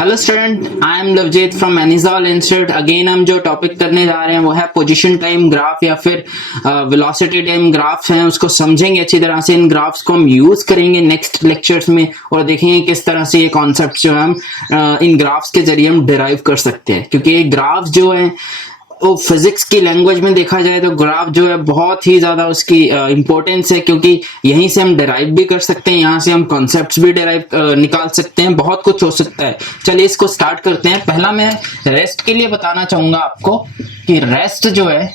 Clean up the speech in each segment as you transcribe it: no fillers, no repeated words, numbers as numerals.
Hello student, I am Lovejeet from एनिजॉल institute. Again हम जो टॉपिक करने जा रहे हैं वो है पोजीशन टाइम ग्राफ या फिर वेलोसिटी टाइम ग्राफ्स हैं, उसको समझेंगे अच्छी तरह से। इन ग्राफ्स को हम यूज करेंगे नेक्स्ट लेक्चर्स में और देखेंगे किस तरह से ये कॉन्सेप्ट जो है हम इन ग्राफ्स के जरिए हम डिराइव कर सकते हैं। क्योंकि ये ग्राफ जो है वो फिजिक्स की लैंग्वेज में देखा जाए तो ग्राफ जो है बहुत ही ज्यादा उसकी इंपॉर्टेंस है, क्योंकि यहीं से हम डिराइव भी कर सकते हैं, यहाँ से हम कॉन्सेप्ट्स भी डिराइव निकाल सकते हैं, बहुत कुछ हो सकता है। चलिए इसको स्टार्ट करते हैं। पहला मैं रेस्ट के लिए बताना चाहूंगा आपको कि रेस्ट जो है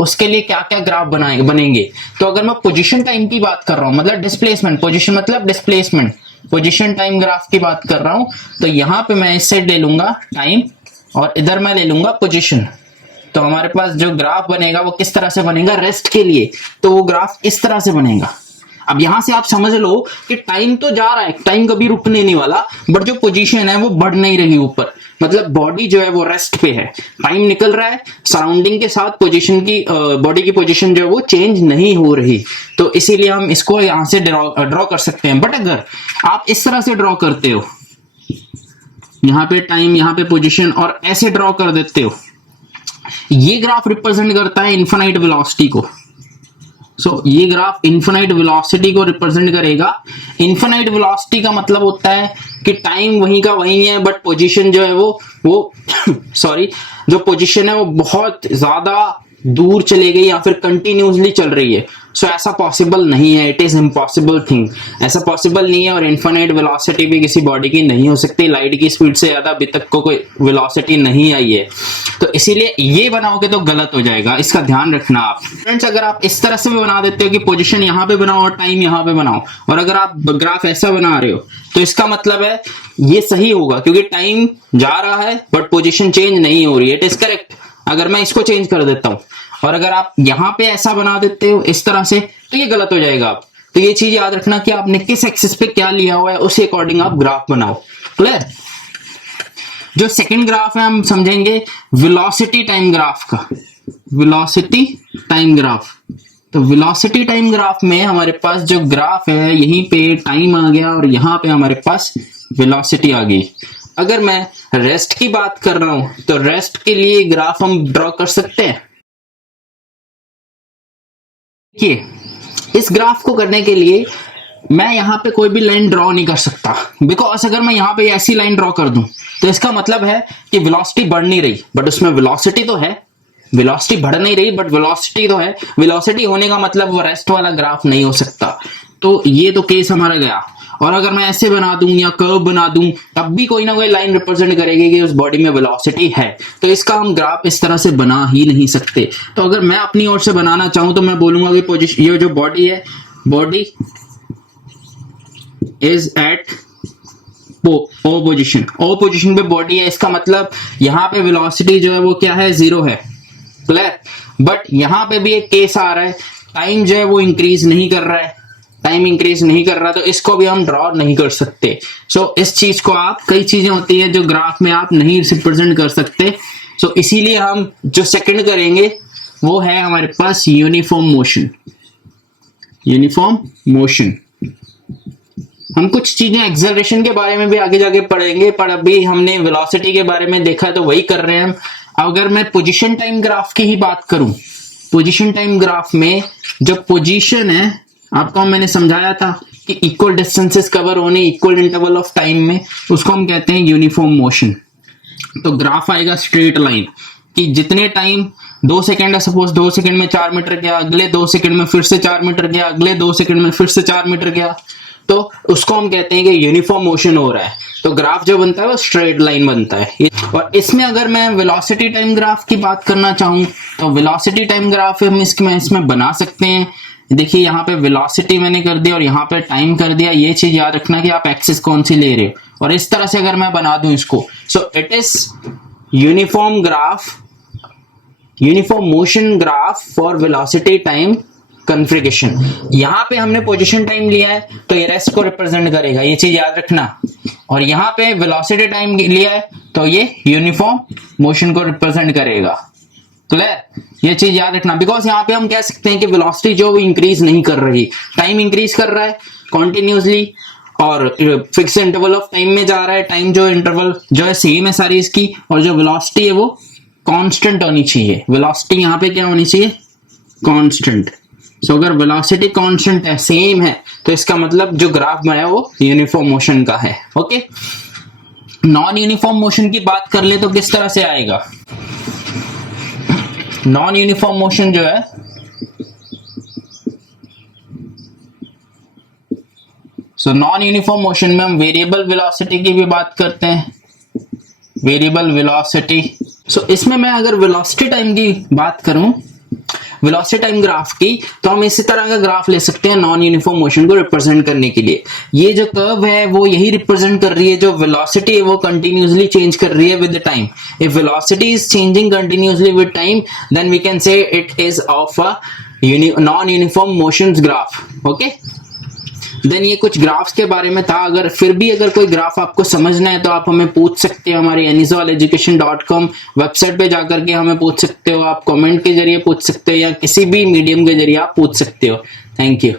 उसके लिए क्या क्या ग्राफ बनेंगे। तो अगर मैं पोजीशन टाइम की बात कर रहा हूँ, मतलब डिस्प्लेसमेंट, पोजीशन मतलब डिस्प्लेसमेंट, पोजीशन टाइम ग्राफ की बात कर रहा हूँ, तो यहाँ पे मैं इस साइड ले लूंगा टाइम और इधर मैं ले लूंगा पोजीशन। तो हमारे पास जो ग्राफ बनेगा वो किस तरह से बनेगा रेस्ट के लिए, तो वो ग्राफ इस तरह से बनेगा। अब यहां से आप समझ लो कि टाइम तो जा रहा है, टाइम कभी रुकने नहीं वाला, बट जो पोजीशन है वो बढ़ नहीं रही ऊपर, मतलब बॉडी जो है वो रेस्ट पे है, टाइम निकल रहा है, सराउंडिंग के साथ पोजीशन की बॉडी की पोजीशन जो है वो चेंज नहीं हो रही। तो इसीलिए हम इसको यहां से ड्रॉ कर सकते हैं। बट अगर आप इस तरह से ड्रॉ करते हो, यहाँ पे टाइम, यहाँ पे पोजीशन और ऐसे ड्रॉ कर देते हो, ये ग्राफ रिप्रेजेंट करता है इनफाइनाइट वेलोसिटी को। सो ये ग्राफ इनफाइनाइट वेलोसिटी को रिप्रेजेंट करेगा। इनफाइनाइट वेलोसिटी का मतलब होता है कि टाइम वहीं का वहीं है, बट पोजीशन जो है वो सॉरी, जो पोजीशन है वो बहुत ज्यादा दूर चले गई या फिर कंटिन्यूसली चल रही है। सो ऐसा पॉसिबल नहीं है, इट इज इम्पॉसिबल थिंग, ऐसा पॉसिबल नहीं है। और इनफाइनाइट वेलोसिटी भी किसी बॉडी की नहीं हो सकती, लाइट की स्पीड से ज्यादा अभी तक को कोई वेलोसिटी नहीं आई है। तो इसीलिए ये बनाओगे तो गलत हो जाएगा, इसका ध्यान रखना आप फ्रेंड्स। अगर आप इस तरह से भी बना देते हो कि पोजीशन यहाँ पे बनाओ और टाइम यहाँ पे बनाओ, और अगर आप ग्राफ ऐसा बना रहे हो तो इसका मतलब है ये सही होगा, क्योंकि टाइम जा रहा है बट पोजीशन चेंज नहीं हो रही है, इट इज करेक्ट। अगर मैं इसको चेंज कर देता हूं और अगर आप यहां पे ऐसा बना देते हो इस तरह से, तो ये गलत हो जाएगा। आप तो ये चीज याद रखना कि आपने किस एक्सिस पे क्या लिया हुआ है, उसी अकॉर्डिंग आप ग्राफ बनाओ। क्लियर? जो सेकंड ग्राफ है हम समझेंगे वेलोसिटी टाइम ग्राफ का। वेलोसिटी टाइम ग्राफ, तो वेलोसिटी टाइम ग्राफ में हमारे पास जो ग्राफ है, यहीं पे टाइम आ गया और यहां पे हमारे पास वेलोसिटी आ गई। अगर मैं रेस्ट की बात कर रहा हूं तो रेस्ट के लिए ग्राफ हम ड्रॉ कर सकते हैं। देखिए इस ग्राफ को करने के लिए मैं यहां पे कोई भी लाइन ड्रॉ नहीं कर सकता, बिकॉज अगर मैं यहां पे ऐसी लाइन ड्रॉ कर दूं तो इसका मतलब है कि वेलोसिटी बढ़ नहीं रही, बट उसमें वेलोसिटी तो है, वेलोसिटी बढ़ नहीं रही बट वेलोसिटी तो है। वेलोसिटी होने का मतलब वो रेस्ट वाला ग्राफ नहीं हो सकता। तो ये तो केस हमारा गया। और अगर मैं ऐसे बना दूं या कर्व बना दूं तब भी कोई ना कोई लाइन रिप्रेजेंट करेगी कि उस बॉडी में वेलोसिटी है। तो इसका हम ग्राफ इस तरह से बना ही नहीं सकते। तो अगर मैं अपनी ओर से बनाना चाहूं तो मैं बोलूंगा कि पोजीशन, ये जो बॉडी है, body is at O position, O position पे बॉडी है, इसका मतलब यहां पे वेलोसिटी जो है वो क्या है, 0 है। क्लियर? बट यहां पे भी एक केस आ रहा है, टाइम जो है वो इंक्रीज नहीं कर रहा है, टाइम इंक्रीज नहीं कर रहा, तो इसको भी हम ड्रॉ नहीं कर सकते। सो इस चीज को आप, कई चीजें होती है जो ग्राफ में आप नहीं रिप्रेजेंट कर सकते। सो इसीलिए हम जो सेकंड करेंगे वो है हमारे पास यूनिफॉर्म मोशन। यूनिफॉर्म मोशन, हम कुछ चीजें एक्सेलरेशन के बारे में भी आगे जाके पढ़ेंगे, पर अभी हमने वेलोसिटी के बारे में देखा है तो वही कर रहे हैं हम। अगर मैं पोजीशन टाइम ग्राफ की ही बात करूं, पोजीशन टाइम ग्राफ में जो पोजीशन है, आपको मैंने समझाया था कि इक्वल डिस्टेंसेस कवर होने इक्वल इंटरवल ऑफ टाइम में, उसको हम कहते हैं यूनिफॉर्म मोशन। तो ग्राफ आएगा स्ट्रेट लाइन, कि जितने टाइम 2 सेकंड है, सपोज 2 सेकंड में 4 मीटर गया, अगले 2 सेकंड में फिर से 4 मीटर गया, अगले 2 सेकंड में फिर से 4 मीटर गया, तो उसको हम कहते हैं कि यूनिफॉर्म मोशन हो रहा है। तो ग्राफ जो बनता है वो स्ट्रेट लाइन बनता है। और इसमें अगर मैं वेलोसिटी टाइम ग्राफ की बात करना चाहूं तो वेलोसिटी टाइम ग्राफ हम इसमें बना सकते हैं। देखिए यहाँ पे वेलोसिटी मैंने कर दिया और यहाँ पे टाइम कर दिया। ये चीज याद रखना कि आप एक्सिस कौन सी ले रहे हो। और इस तरह से अगर मैं बना दूं इसको, so it is uniform graph, uniform motion graph for velocity time configuration. यहां पे हमने पोजीशन टाइम लिया है तो ये रेस्ट को रिप्रेजेंट करेगा, ये चीज याद रखना। और यहाँ पे वेलोसिटी टाइम लिया है तो ये यूनिफॉर्म मोशन को रिप्रेजेंट करेगा। क्लियर? ये चीज याद रखना, बिकॉज यहाँ पे हम कह सकते हैं कि वेलोसिटी जो इंक्रीज नहीं कर रही, टाइम इंक्रीज कर रहा है कॉन्टिन्यूसली, और फिक्स इंटरवल ऑफ टाइम में जा रहा है, टाइम जो इंटरवल जो है सेम है सारी इसकी, और जो वेलोसिटी है वो कांस्टेंट होनी चाहिए। वेलोसिटी यहाँ पे क्या होनी चाहिए, कांस्टेंट। सो अगर वेलोसिटी कांस्टेंट है, सेम है, तो इसका मतलब जो ग्राफ बना है वो यूनिफॉर्म मोशन का है। ओके, नॉन यूनिफॉर्म मोशन की बात कर ले तो किस तरह से आएगा। नॉन यूनिफॉर्म मोशन जो है नॉन यूनिफॉर्म मोशन में हम वेरिएबल वेलोसिटी की भी बात करते हैं, वेरिएबल वेलोसिटी। इसमें मैं अगर वेलोसिटी टाइम की बात करूं, वेलोसिटी टाइम ग्राफ की, तो हम इसी तरह का ग्राफ ले सकते हैं नॉन यूनिफॉर्म मोशन को रिप्रेजेंट करने के लिए। ये जो कर्व है वो यही रिप्रेजेंट कर रही है, जो वेलोसिटी है वो कंटिन्यूअसली चेंज कर रही है with the time. If velocity is changing continuously with time, then we can say it is of a non uniform motions graph. Okay, then ये कुछ ग्राफ्स के बारे में था। अगर फिर भी अगर कोई ग्राफ आपको समझना है तो आप हमें पूछ सकते हो, हमारे anisoleducation.com वेबसाइट पे जाकर के हमें पूछ सकते हो, आप कमेंट के जरिए पूछ सकते हो या किसी भी मीडियम के जरिए आप पूछ सकते हो। Thank you.